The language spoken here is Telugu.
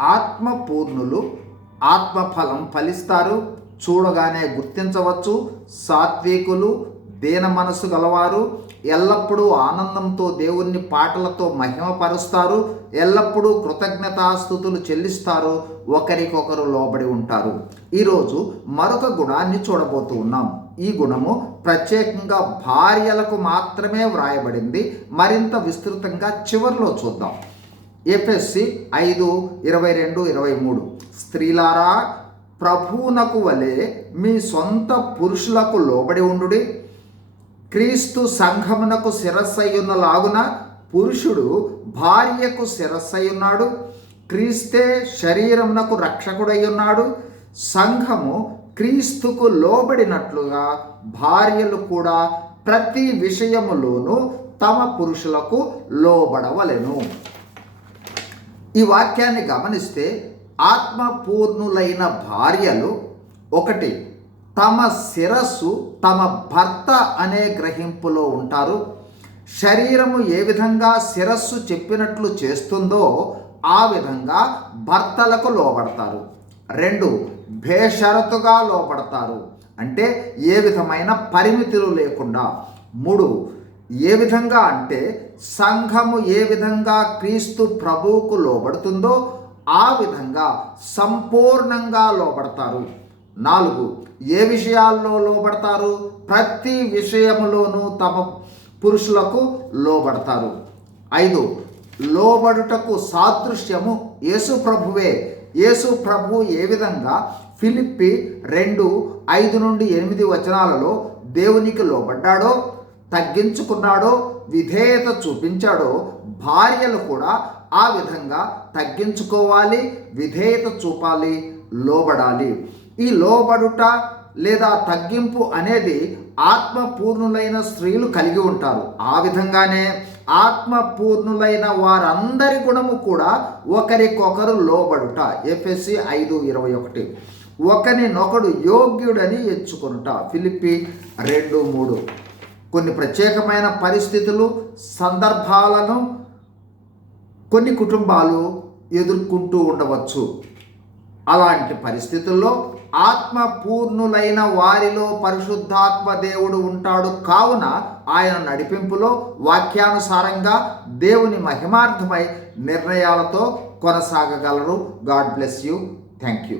ఆత్మపూర్ణులు ఆత్మఫలం ఫలిస్తారు. చూడగానే గుర్తించవచ్చు. సాత్వికులు దీన మనసు గలవారు. ఎల్లప్పుడూ ఆనందంతో దేవుణ్ణి పాటలతో మహిమపరుస్తారు. ఎల్లప్పుడూ కృతజ్ఞతాస్థుతులు చెల్లిస్తారు. ఒకరికొకరు లోబడి ఉంటారు. ఈరోజు మరొక గుణాన్ని చూడబోతూ ఉన్నాం. ఈ గుణము ప్రత్యేకంగా భార్యలకు మాత్రమే వ్రాయబడింది. మరింత విస్తృతంగా చివరిలో చూద్దాం. ఎఫ్ఎస్సి ఐదు ఇరవై రెండు ఇరవై మూడు. స్త్రీలారా ప్రభువునకు వలె మీ సొంత పురుషులకు లోబడి ఉండుడి. క్రీస్తు సంఘమునకు శిరస్సయ్యున్న లాగున పురుషుడు భార్యకు శిరస్సయ్యున్నాడు. క్రీస్తే శరీరమునకు రక్షకుడై ఉన్నాడు సంఘము క్రీస్తుకు లోబడినట్లుగా భార్యలు కూడా ప్రతి విషయములోనూ తమ పురుషులకు లోబడవలెను. ఈ వాక్యాన్ని గమనిస్తే ఆత్మపూర్ణులైన భార్యలు ఒకటి తమ శిరస్సు తమ భర్త అనే గ్రహింపులో ఉంటారు. శరీరము ఏ విధంగా శిరస్సు చెప్పినట్లు చేస్తుందో ఆ విధంగా భర్తలకు లోబడతారు. రెండు బేషరతుగా లోపడతారు అంటే ఏ విధమైన పరిమితులు లేకుండా. మూడు ఏ విధంగా అంటే సంఘము ఏ విధంగా క్రీస్తు ప్రభువుకు లోబడుతుందో ఆ విధంగా సంపూర్ణంగా లోబడతారు. నాలుగు ఏ విషయాల్లో లోబడతారు? ప్రతి విషయములోనూ తమ పురుషులకు లోబడతారు. ఐదు లోబడుటకు సాదృశ్యము యేసు ప్రభువే. యేసు ప్రభు ఏ విధంగా ఫిలిప్పి రెండు ఐదు నుండి ఎనిమిది వచనాలలో దేవునికి లోబడ్డాడో తగ్గించుకున్నాడో విధేయత చూపించాడో భార్యలు కూడా ఆ విధంగా తగ్గించుకోవాలి విధేయత చూపాలి లోబడాలి. ఈ లోబడుట లేదా తగ్గింపు అనేది ఆత్మపూర్ణులైన స్త్రీలు కలిగి ఉంటారు. ఆ విధంగానే ఆత్మపూర్ణులైన వారందరి గుణము కూడా ఒకరికొకరు లోబడుట. ఎఫ్ఎస్సి ఐదు ఇరవై ఒకటి. ఒకరినొకడు యోగ్యుడని ఎచ్చుకొనుట ఫిలిప్పి రెండు మూడు. కొన్ని ప్రత్యేకమైన పరిస్థితులు సందర్భాలను కొన్ని కుటుంబాలు ఎదుర్కొంటూ ఉండవచ్చు. అలాంటి పరిస్థితుల్లో ఆత్మపూర్ణులైన వారిలో పరిశుద్ధాత్మ దేవుడు ఉంటాడు కావున ఆయన నడిపింపులో వాక్యానుసారంగా దేవుని మహిమార్థమై నిర్ణయాలతో కొనసాగగలరు. God bless you. Thank you